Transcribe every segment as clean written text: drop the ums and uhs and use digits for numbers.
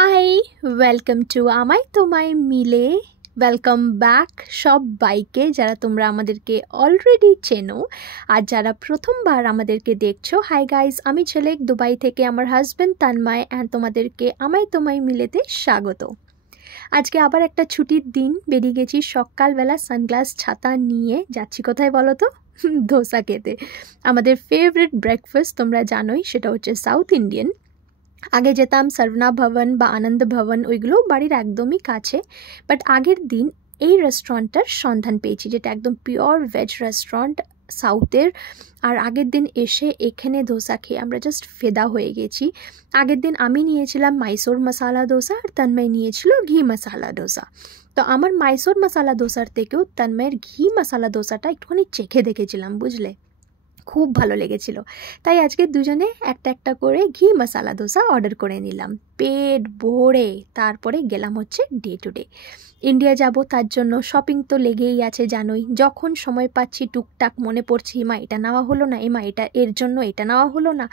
High, welcome to আমায় তোমায় মিলে। ওয়েলকাম ব্যাক সব বাইকে যারা তোমরা আমাদেরকে অলরেডি চেনো, আর যারা প্রথমবার আমাদেরকে দেখছো। হাই গাইজ, আমি ঝিলিক দুবাই থেকে, আমার হাজব্যান্ড তন্ময়, অ্যান্ড তোমাদেরকে আমায় তোমায় মিলেতে স্বাগত। আজকে আবার একটা ছুটির দিন, বেরিয়ে গেছি সকালবেলা সানগ্লাস ছাতা নিয়ে। যাচ্ছি কোথায় বলো তো? ধোসা খেতে। আমাদের ফেভারিট ব্রেকফাস্ট তোমরা জানোই, সেটা হচ্ছে সাউথ ইন্ডিয়ান। আগে যেতাম সরভনা ভবন বা আনন্দ ভবন, ওইগুলো বাড়ির একদমই কাছে। বাট আগের দিন এই রেস্টুরেন্টটার সন্ধান পেয়েছি, যেটা একদম পিওর ভেজ রেস্টুরেন্ট সাউথের। আর আগের দিন এসে এখানে ধোসা খেয়ে আমরা জাস্ট ফেদা হয়ে গেছি। আগের দিন আমি নিয়েছিলাম মাইসোর মশালা দোসা, আর তন্ময় নিয়েছিল ঘি মশালা ডোসা। তো আমার মাইসোর মশালা দোসার থেকেও তন্ময়ের ঘি মশালা দোসাটা একটুখানি চেখে দেখেছিলাম, বুঝলে, খুব ভালো লেগেছিল। তাই আজকে দুজনে একটা একটা করে ঘি মশালা দোসা অর্ডার করে নিলাম পেট ভরে। তারপরে গেলাম হচ্ছে ডে টু ডে। ইন্ডিয়া যাব, তার জন্য শপিং তো লেগেই আছে জানোই। যখন সময় পাচ্ছি টুকটাক মনে পড়ছে, মা এটা নেওয়া হলো না, মা এটা এর জন্য এটা নেওয়া হলো না,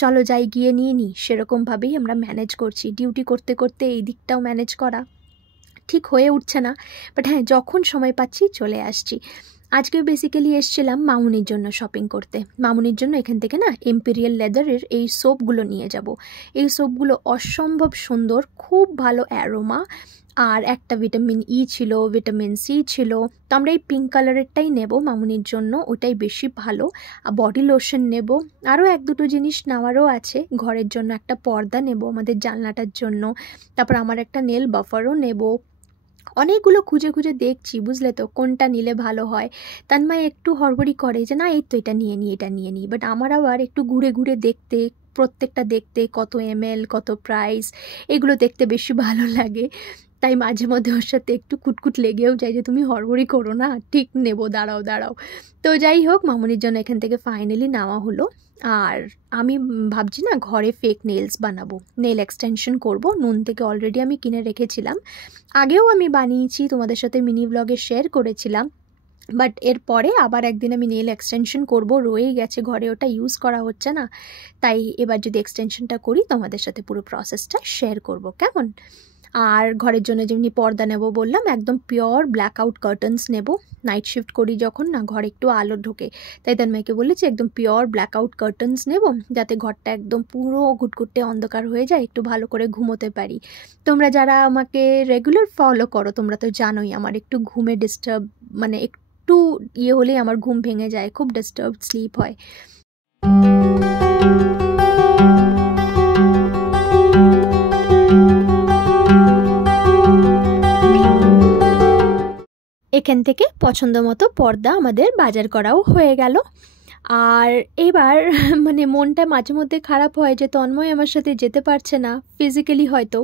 চলো যাই গিয়ে নিয়ে নিই। সেরকমভাবেই আমরা ম্যানেজ করছি। ডিউটি করতে করতে এই দিকটাও ম্যানেজ করা ঠিক হয়ে উঠছে না, বাট হ্যাঁ, যখন সময় পাচ্ছি চলে আসছি। আজকে বেসিক্যালি এসেছিলাম মামুনির জন্য শপিং করতে। মামুনির জন্য এখান থেকে না এম্পেরিয়াল লেদারের এই সোপগুলো নিয়ে যাব। এই সোপগুলো অসম্ভব সুন্দর, খুব ভালো অ্যারোমা, আর একটা ভিটামিন ই ছিল, ভিটামিন সি ছিল। তো আমরা এই পিঙ্ক কালারেরটাই নেব মামুনির জন্য, ওটাই বেশি ভালো। আর বডি লোশন নেব, আরও এক দুটো জিনিস নেওয়ারও আছে। ঘরের জন্য একটা পর্দা নেব আমাদের জানলাটার জন্য, তারপর আমার একটা নেল বাফারও নেব। অনেকগুলো খুঁজে খুঁজে দেখছি, বুঝলে তো, কোনটা নিলে ভালো হয়। তন্ময় একটু হড়বড়ি করে যে না, এই তো এটা নিয়ে নিই, এটা নিয়ে নিই। বাট আমার আবার একটু ঘুরে ঘুরে দেখতে, প্রত্যেকটা দেখতে, কত এমএল, কত প্রাইস, এগুলো দেখতে বেশি ভালো লাগে। তাই মাঝে মধ্যে ওর সাথে একটু কুটকুট লেগেও যায় যে তুমি হড়বড়ি করো না, ঠিক নেবো, দাঁড়াও দাঁড়াও। তো যাই হোক, মামুনির জন্য এখান থেকে ফাইনালি নেওয়া হলো। আর আমি ভাবছি না, ঘরে ফেক নেলস বানাবো, নেল এক্সটেনশন করব। নুন থেকে অলরেডি আমি কিনে রেখেছিলাম, আগেও আমি বানিয়েছি, তোমাদের সাথে মিনি ব্লগে শেয়ার করেছিলাম। বাট এরপরে আবার একদিন আমি নেল এক্সটেনশন করব, রয়েই গেছে ঘরে, ওটা ইউজ করা হচ্ছে না। তাই এবার যদি এক্সটেনশনটা করি তোমাদের সাথে পুরো প্রসেসটা শেয়ার করব, কেমন? আর ঘরের জন্য যেমনি পর্দা নেব বললাম, একদম পিওর ব্ল্যাক আউট কার্টনস নেব। নাইট শিফট করি যখন, না ঘরে একটু আলো ঢোকে, তাই তন্ময়কে বলেছি একদম পিওর ব্ল্যাক আউট কার্টনস নেব, যাতে ঘরটা একদম পুরো ঘুটঘুটে অন্ধকার হয়ে যায়, একটু ভালো করে ঘুমোতে পারি। তোমরা যারা আমাকে রেগুলার ফলো করো, তোমরা তো জানোই আমার একটু ঘুমে ডিস্টার্ব, মানে একটু ইয়ে হলেই আমার ঘুম ভেঙে যায়, খুব ডিস্টার্ব স্লিপ হয়। এখান থেকে পছন্দ মতো পর্দা আমাদের বাজার করাও হয়ে গেল। আর এবার মানে মনটা মাঝে মধ্যে খারাপ হয় যে তন্ময় আমার সাথে যেতে পারছে না ফিজিক্যালি হয়তো,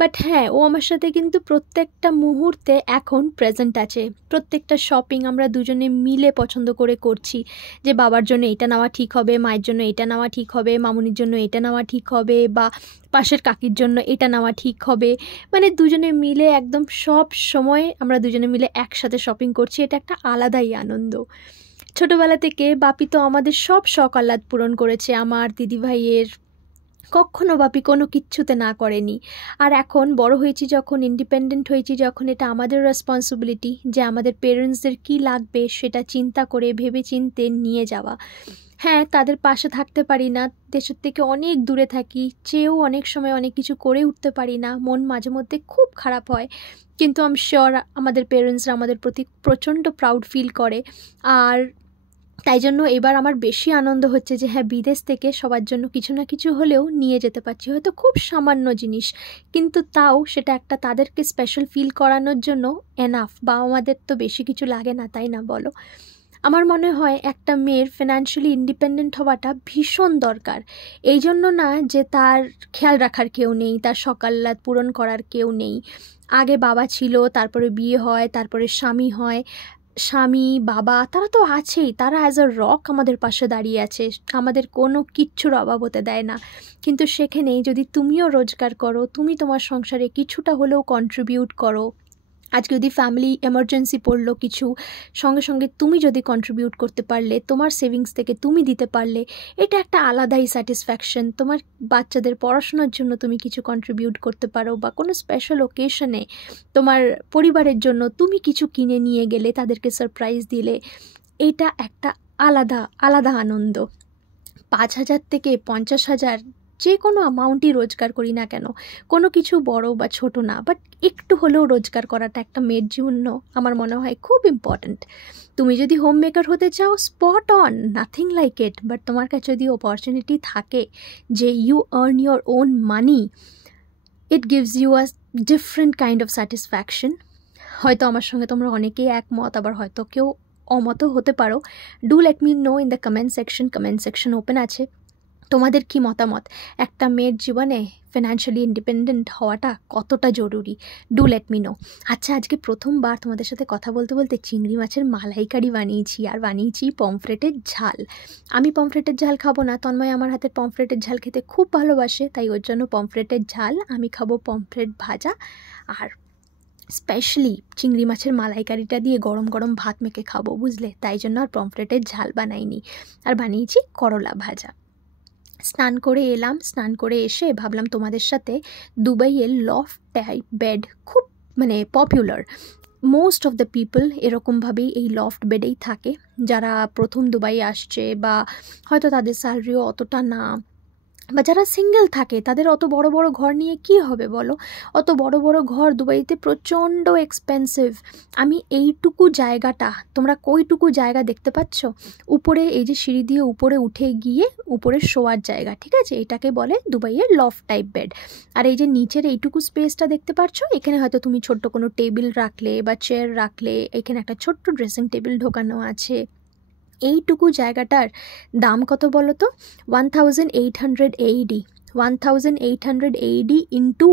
বাট হ্যাঁ, ও আমার সাথে কিন্তু প্রত্যেকটা মুহূর্তে এখন প্রেজেন্ট আছে। প্রত্যেকটা শপিং আমরা দুজনে মিলে পছন্দ করে করছি, যে বাবার জন্য এটা নেওয়া ঠিক হবে, মায়ের জন্য এটা নেওয়া ঠিক হবে, মামুনির জন্য এটা নেওয়া ঠিক হবে, বা পাশের কাকির জন্য এটা নেওয়া ঠিক হবে। মানে দুজনে মিলে একদম সব সময় আমরা দুজনে মিলে একসাথে শপিং করছি, এটা একটা আলাদাই আনন্দ। ছোটোবেলা থেকে বাপি তো আমাদের সব শখ আহ্লাদ পূরণ করেছে, আমার দিদিভাইয়ের। কখনো বাপি কোনো কিচ্ছুতে না করেনি। আর এখন বড় হয়েছি যখন, ইন্ডিপেন্ডেন্ট হয়েছি যখন, এটা আমাদের রেসপন্সিবিলিটি যে আমাদের পেরেন্টসদের কী লাগবে সেটা চিন্তা করে ভেবে চিন্তে নিয়ে যাওয়া। হ্যাঁ, তাদের পাশে থাকতে পারি না, দেশের থেকে অনেক দূরে থাকি, চেয়েও অনেক সময় অনেক কিছু করে উঠতে পারি না, মন মাঝে মধ্যে খুব খারাপ হয়। কিন্তু আমি শিওর আমাদের পেরেন্টসরা আমাদের প্রতি প্রচণ্ড প্রাউড ফিল করে। আর তাই জন্য এবার আমার বেশি আনন্দ হচ্ছে যে হ্যাঁ, বিদেশ থেকে সবার জন্য কিছু না কিছু হলেও নিয়ে যেতে পারছি, হয়তো খুব সামান্য জিনিস, কিন্তু তাও সেটা একটা তাদেরকে স্পেশাল ফিল করানোর জন্য এনাফ। বা আমাদের তো বেশি কিছু লাগে না, তাই না বলো? আমার মনে হয় একটা মেয়ের ফিনান্সিয়ালি ইন্ডিপেন্ডেন্ট হওয়াটা ভীষণ দরকার। এই জন্য না যে তার খেয়াল রাখার কেউ নেই, তার সকাল্লাদ পূরণ করার কেউ নেই। আগে বাবা ছিল, তারপরে বিয়ে হয়, তারপরে স্বামী হয়। স্বামী, বাবা, তারা তো আছেই, তারা অ্যাজ আ রক আমাদের পাশে দাঁড়িয়ে আছে, আমাদের কোনো কিচ্ছুর অভাব হতে দেয় না। কিন্তু সেখানেই যদি তুমিও রোজগার করো, তুমি তোমার সংসারে কিছুটা হলেও কন্ট্রিবিউট করো, আজকে যদি ফ্যামিলি এমার্জেন্সি পড়লো কিছু, সঙ্গে সঙ্গে তুমি যদি কন্ট্রিবিউট করতে পারলে, তোমার সেভিংস থেকে তুমি দিতে পারলে, এটা একটা আলাদাই স্যাটিসফ্যাকশন। তোমার বাচ্চাদের পড়াশোনার জন্য তুমি কিছু কন্ট্রিবিউট করতে পারো, বা কোনো স্পেশাল ওকেশনে তোমার পরিবারের জন্য তুমি কিছু কিনে নিয়ে গেলে, তাদেরকে সারপ্রাইজ দিলে, এটা একটা আলাদা আলাদা আনন্দ। 5,000 থেকে 50,000 যে কোনো অ্যামাউন্টই রোজগার করি না কেন, কোনো কিছু বড় বা ছোট না, বাট একটু হলেও রোজগার করাটা একটা মেয়ের জন্য আমার মনে হয় খুব ইম্পর্ট্যান্ট। তুমি যদি হোম মেকার হতে চাও, spot on, nothing like it. But তোমার কাছে যদি অপরচুনিটি থাকে যে you earn your own money, it gives you a different kind of satisfaction. হয়তো আমার সঙ্গে তোমরা অনেকেই একমত, আবার হয়তো কেউ অমতও হতে পারো। Do let me no in the comment section open আছে। তোমাদের কি মতামত? একটা মেয়ের জীবনে ফিনান্সিয়ালি ইন্ডিপেন্ডেন্ট হওয়াটা কতটা জরুরি? Do let me no. আচ্ছা, আজকে প্রথমবার তোমাদের সাথে কথা বলতে বলতে চিংড়ি মাছের মালাইকারি বানিয়েছি, আর বানিয়েছি পমফ্রেটের ঝাল। আমি পমফ্রেটের ঝাল খাবো না, তন্ময় আমার হাতের পমফ্রেটের ঝাল খেতে খুব ভালোবাসে, তাই ওর জন্য পমফ্রেটের ঝাল, আমি খাবো পমফ্রেট ভাজা, আর স্পেশালি চিংড়ি মাছের মালাইকারিটা দিয়ে গরম গরম ভাত মেখে খাবো, বুঝলে? তাই জন্য আর পমফ্রেটের ঝাল বানাইনি, আর বানিয়েছি করলা ভাজা। স্নান করে এলাম, স্নান করে এসে ভাবলাম তোমাদের সাথে দুবাইয়ের লফট টাইপ বেড খুব popular. Most of the people এরকমভাবেই এই লফট বেডেই থাকে, যারা প্রথম দুবাই আসছে, বা হয়তো তাদের স্যালারিও অতটা না, বা যারা সিঙ্গেল থাকে, তাদের অত বড় বড় ঘর নিয়ে কি হবে বলো? অত বড় বড় ঘর দুবাইতে প্রচণ্ড এক্সপেন্সিভ। আমি এইটুকু জায়গাটা, তোমরা কইটুকু জায়গা দেখতে পাচ্ছ উপরে, এই যে সিঁড়ি দিয়ে উপরে উঠে গিয়ে উপরে শোয়ার জায়গা, ঠিক আছে, এটাকে বলে দুবাইয়ের লফট টাইপ বেড। আর এই যে নিচের এইটুকু স্পেসটা দেখতে পাচ্ছ, এখানে হয়তো তুমি ছোট্ট কোনো টেবিল রাখলে বা চেয়ার রাখলে, এখানে একটা ছোট্ট ড্রেসিং টেবিল ঢোকানো আছে। এইটুকু জায়গাটার দাম কত বলো তো? 1800 AED। 1800 AED ইন্টু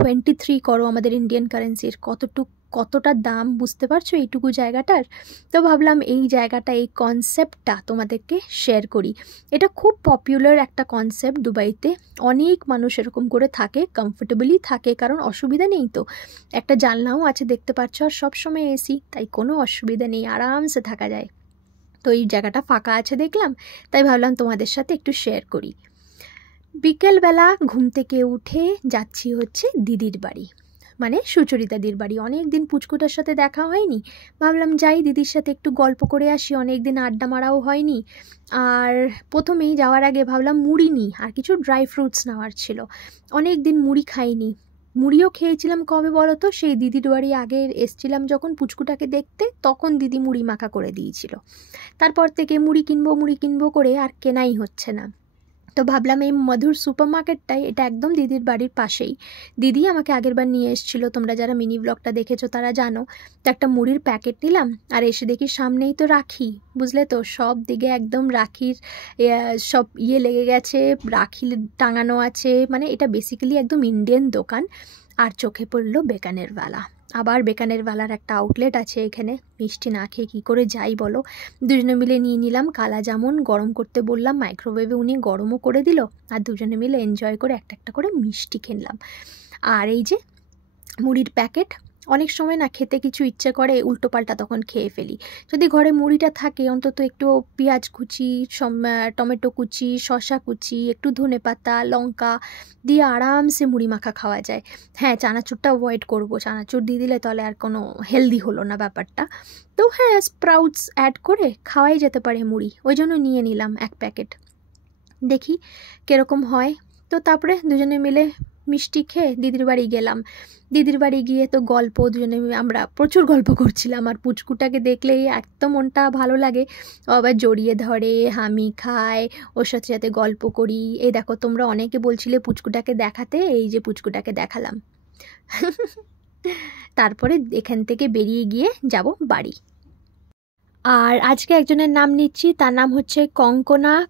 23 করো আমাদের ইন্ডিয়ান কারেন্সির, কতটা দাম বুঝতে পারছো এইটুকু জায়গাটার? তো ভাবলাম এই জায়গাটা, এই কনসেপ্টটা তোমাদেরকে শেয়ার করি। এটা খুব পপুলার একটা কনসেপ্ট দুবাইতে, অনেক মানুষ এরকম করে থাকে, কমফোর্টেবলি থাকে, কারণ অসুবিধা নেই তো, একটা জানলাও আছে দেখতে পাচ্ছ, আর সবসময় এসি, তাই কোনো অসুবিধা নেই, আরামসে থাকা যায়। তো এই জায়গাটা ফাঁকা আছে দেখলাম, তাই ভাবলাম তোমাদের সাথে একটু শেয়ার করি। বিকেলবেলা ঘুম থেকে উঠে যাচ্ছি হচ্ছে দিদির বাড়ি, সুচরিতাদির বাড়ি। অনেক দিন পুচকুটার সাথে দেখা হয়নি, ভাবলাম যাই দিদির সাথে একটু গল্প করে আসি, অনেক দিন আড্ডা মারাও হয়নি। আর প্রথমেই যাওয়ার আগে ভাবলাম মুড়ি নিই, আর কিছু ড্রাই ফ্রুটস নেওয়ার ছিল। অনেক দিন মুড়ি খাইনি, মুড়িও খেয়েছিলাম কবে বলো তো? সেই দিদির বাড়ি আগে এসছিলাম যখন পুচকুটাকে দেখতে, তখন দিদি মুড়ি মাখা করে দিয়েছিল। তারপর থেকে মুড়ি কিনবো করে আর কেনাই হচ্ছে না। তো ভাবলাম এই মধুর সুপার মার্কেটটাই, এটা একদম দিদির বাড়ির পাশেই। দিদি আমাকে আগেরবার নিয়ে এসেছিলো, তোমরা যারা মিনি ব্লগটা দেখেছো তারা জানো। তো একটা মুড়ির প্যাকেট নিলাম, আর এসে দেখি সামনেই তো রাখি, বুঝলে তো, সব দিকে একদম রাখির সব লেগে গেছে, রাখি টাঙানো আছে, এটা বেসিক্যালি একদম ইন্ডিয়ান দোকান। আর চোখে পড়লো বেকানেরওয়ালা। আবার বেকানেরওয়ালার একটা আউটলেট আছে এখানে, মিষ্টি না খেয়ে কী করে যাই বলো? দুজনে মিলে নিয়ে নিলাম কালা জামুন, গরম করতে বললাম, মাইক্রোওয়েভে উনি গরমও করে দিল, আর দুজনে মিলে এনজয় করে একটা একটা করে মিষ্টি কিনলাম। আর এই যে মুড়ির প্যাকেট, অনেক সময় না খেতে কিছু ইচ্ছে করে, উল্টোপাল্টা তখন খেয়ে ফেলি। যদি ঘরে মুড়িটা থাকে, অন্তত একটু পেঁয়াজ কুচি, টমেটো কুচি, শসা কুচি, একটু ধনেপাতা, লঙ্কা দিয়ে আরামসে মুড়ি মাখা খাওয়া যায়। হ্যাঁ, চানাচুরটা অ্যাভয়েড করবো, চানাচুর দিয়ে দিলে তাহলে আর কোনো হেলদি হলো না ব্যাপারটা। তো হ্যাঁ, স্প্রাউটস অ্যাড করে খাওয়াই যেতে পারে মুড়ি, ওই জন্য নিয়ে নিলাম এক প্যাকেট, দেখি কীরকম হয়। তো তারপরে দুজনে মিলে মিষ্টি খেয়ে দিদির বাড়ি গেলাম। দিদির বাড়ি গিয়ে তো গল্প, দুজনে আমরা প্রচুর গল্প করছিলাম, আর পুচকুটাকে দেখলেই একদম মনটা ভালো লাগে, ও আবার জড়িয়ে ধরে, হামি খায়, ওর সাথে সাথে গল্প করি। এই দেখো, তোমরা অনেকে বলছিলে পুচকুটাকে দেখাতে, এই যে পুচকুটাকে দেখালাম। তারপরে এখান থেকে বেরিয়ে গিয়ে যাব বাড়ি। আর আজকে একজনের নাম নিচ্ছি, তার নাম হচ্ছে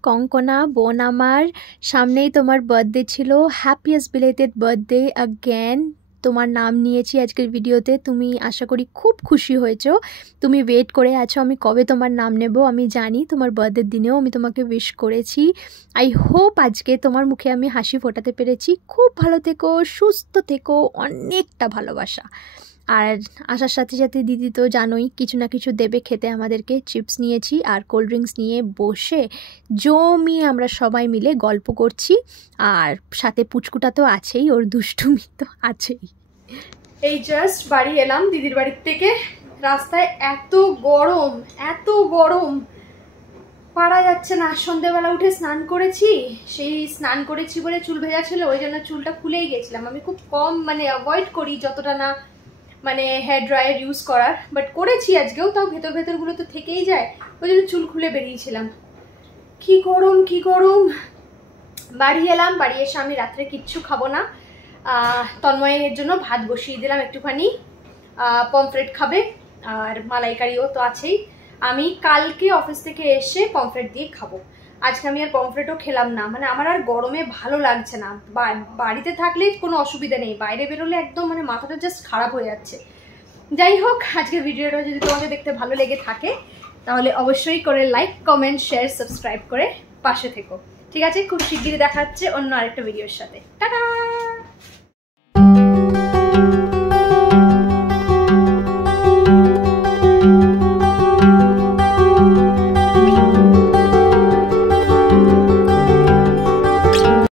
কঙ্কনা বোন আমার। সামনেই তোমার বার্থডে ছিল, হ্যাপিয়েস্ট বিলেটেড বার্থডে অ্যাগেন। তোমার নাম নিয়েছি আজকের ভিডিওতে, তুমি আশা করি খুব খুশি হয়েছো। তুমি ওয়েট করে আছো আমি কবে তোমার নাম নেব, আমি জানি। তোমার বার্থডের দিনেও আমি তোমাকে উইশ করেছি। আই হোপ আজকে তোমার মুখে আমি হাসি ফোটাতে পেরেছি। খুব ভালো থেকো, সুস্থ থেকো, অনেকটা ভালোবাসা। আর আসার সাথে সাথে দিদি তো জানোই কিছু না কিছু দেবে খেতে আমাদেরকে। চিপস নিয়েছি আর কোল্ড ড্রিঙ্কস নিয়ে বসে জমিয়ে আমরা সবাই মিলে গল্প করছি। আর সাথে পুচকুটা তো আছেই, ওর দুষ্টুমি তো আছেই। এই জাস্ট বাড়ি এলাম দিদির বাড়ির থেকে। রাস্তায় এত গরম পারা যাচ্ছে না। সন্ধ্যেবেলা উঠে স্নান করেছি, সেই স্নান করেছি বলে চুল ভেজা ছিল, ওই জন্য চুলটা খুলেই গেছিলাম। আমি খুব কম মানে অ্যাভয়েড করি যতটা না মানে হেয়ার ড্রায়ার ইউজ করার, বাট করেছি আজকেও, তাও ভেতরগুলো তো থেকেই যায়, ওই জন্য চুল খুলে বেরিয়েছিলাম। কি গরম। বাড়ি এলাম, বাড়ি এসে আমি রাত্রে কিচ্ছু খাবো না। তন্ময়ের জন্য ভাত বসিয়ে দিলাম একটুখানি, পমফ্রেট খাবে আর মালাইকারিও তো আছেই। আমি কালকে অফিস থেকে এসে পমফ্রেট দিয়ে খাবো। আজকে আমি আর পমফ্রেটও খেলাম না, মানে আমার আর গরমে ভালো লাগছে না। বাড়িতে থাকলে কোনো অসুবিধা নেই, বাইরে বেরোলে একদম মানে মাথাটা জাস্ট খারাপ হয়ে যাচ্ছে। যাই হোক, আজকের ভিডিওটা যদি তোমাকে দেখতে ভালো লেগে থাকে তাহলে অবশ্যই করে লাইক, কমেন্ট, শেয়ার, সাবস্ক্রাইব করে পাশে থেকো। ঠিক আছে, খুব শিগগিরই দেখা হচ্ছে অন্য আরেকটা ভিডিওর সাথে। টাটা।